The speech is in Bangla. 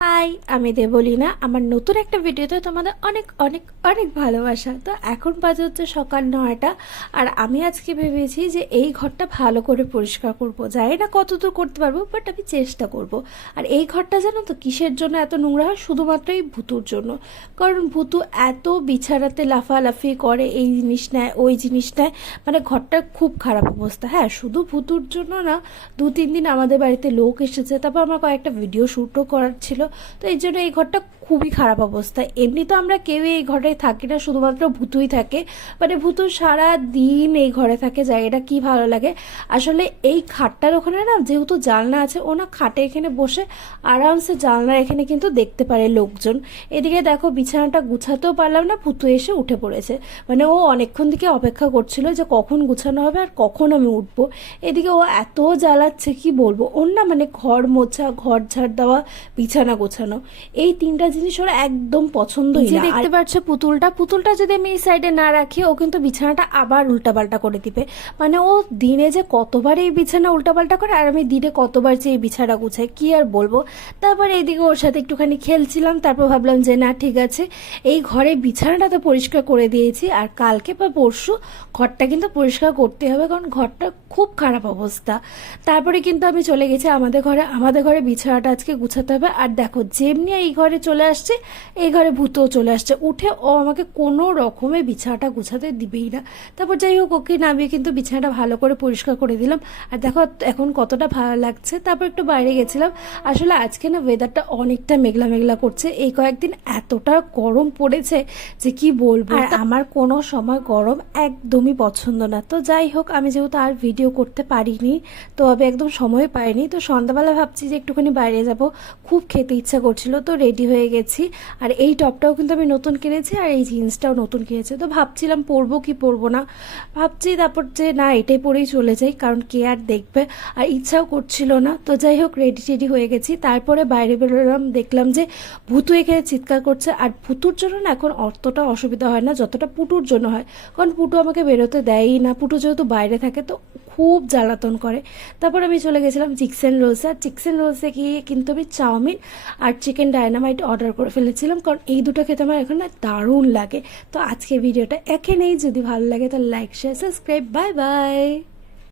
হাই, আমি দেবলীনা। আমার নতুন একটা ভিডিওতে তোমাদের অনেক অনেক অনেক ভালোবাসা। তো এখন বাজে হচ্ছে সকাল 9টা, আর আমি আজকে ভেবেছি যে এই ঘরটা ভালো করে পরিষ্কার করব। জানি না কতদূর করতে পারবো, বাট আমি চেষ্টা করব। আর এই ঘরটা জানো তো কিসের জন্য এত নোংরা হয়? শুধুমাত্র এই ভুতুর জন্য। কারণ ভুতু এত বিছানাতে লাফালাফি করে, এই জিনিস নেয় ওই জিনিস নেয়, মানে ঘরটার খুব খারাপ অবস্থা। হ্যাঁ, শুধু ভুতুর জন্য না, 2-3 দিন আমাদের বাড়িতে লোক এসেছে, তারপর আমার কয়েকটা ভিডিও শ্যুটও করার ছিল। তো এই জন্য এই ঘরটা খুবই খারাপ অবস্থা। এমনি তো আমরা কেউই এই ঘরে থাকি না, শুধুমাত্র ভূতুই থাকে। মানে ভূতু সারা দিন এই ঘরে থাকে, জায়গাটা কি ভালো লাগে। আসলে এই খাটটার ওখানে না যেহেতু জানলা আছে, ও না খাটে এখানে বসে আরামসে জানলার এখানে কিন্তু দেখতে পারে লোকজন। এদিকে দেখো বিছানাটা গুছাতেও পারলাম না, ভূতু এসে উঠে পড়েছে। মানে ও অনেকক্ষণ থেকে অপেক্ষা করছিল যে কখন গুছানো হবে আর কখন আমি উঠবো। এদিকে ও এত জ্বালাচ্ছে কি বলবো। ওর না মানে ঘর মোছা, ঘর ঝাড় দেওয়া, বিছানা গোছানো, এই তিনটা জিনিস ওর একদম পছন্দই না। দেখতে পাচ্ছ পুতুলটা যদি আমি এই সাইডে না রাখি, ও কিন্তু বিছানাটা আবার উল্টাপাল্টা করে দিবে। মানে ও দিনে যে কতবার এই বিছানা উল্টাপাল্টা করে, আর আমি দিনে কতবার যে এই বিছানা গুছাই, কি আর বলবো। তারপর এইদিকে ওর সাথে একটুখানি খেলছিলাম, তারপর ভাবলাম যে না ঠিক আছে, এই ঘরে বিছানাটা তো পরিষ্কার করে দিয়েছি, আর কালকে বা পরশু ঘরটা কিন্তু পরিষ্কার করতে হবে, কারণ ঘরটা খুব খারাপ অবস্থা। তারপরে কিন্তু আমি চলে গেছি আমাদের ঘরে বিছানাটা আজকে গুছাতে হবে। আর দেখো যেমনি এই ঘরে চলে আসছে, এই ঘরে ভূতও চলে আসছে। উঠে ও আমাকে কোনো রকমে বিছানাটা গুছাতে দিবেই না। তারপর যাই হোক, ওকে নামিয়ে কিন্তু বিছানাটা ভালো করে পরিষ্কার করে দিলাম। আর দেখো এখন কতটা ভালো লাগছে। তারপর একটু বাইরে গেছিলাম। আসলে আজকে না ওয়েদারটা অনেকটা মেঘলা মেঘলা করছে। এই কয়েকদিন এতটা গরম পড়েছে যে কি বলবো। আর আমার কোনো সময় গরম একদমই পছন্দ না। তো যাই হোক, আমি যেহেতু আর ভিডিও করতে পারিনি, তো আমি একদম সময় পাইনি, তো সন্ধ্যাবেলা ভাবছি যে একটুখানি বাইরে যাব। খুব খেতে ইচ্ছা করছিল, তো রেডি হয়ে গেছি। আর এই টপটাও কিন্তু আমি নতুন কিনেছি, আর এই জিন্সটাও নতুন কিনেছি। তো ভাবছিলাম পরবো কি পরবো না, ভাবছি তারপর যে না এটাই পরেই চলে যাই, কারণ কে আর দেখবে। আর ইচ্ছাও করছিল না। তো যাই হোক, রেডি হয়ে গেছি। তারপরে বাইরে বেরোলাম, দেখলাম যে ভূতু এখানে চিৎকার করছে। আর ভূতুর জন্য না এখন অতটা অসুবিধা হয় না যতটা পুটুর জন্য হয়, কারণ পুটু আমাকে বেরোতে দেয়ই না। পুটু যেহেতু বাইরে থাকে তো খুব জ্বালাতন করে। তারপর আমি চলে গেছিলাম চিকেন রোলসে। আর চিকেন রোলসে গিয়ে কিন্তু আমি চাউমিন আর চিকেন ডায়নামাইট অর্ডার করে ফেলেছিলাম, কারণ এই দুটো খেতে আমার এখন না দারুণ লাগে। তো আজকে ভিডিওটা এখানেই, যদি ভালো লাগে তাহলে like share subscribe. Bye bye.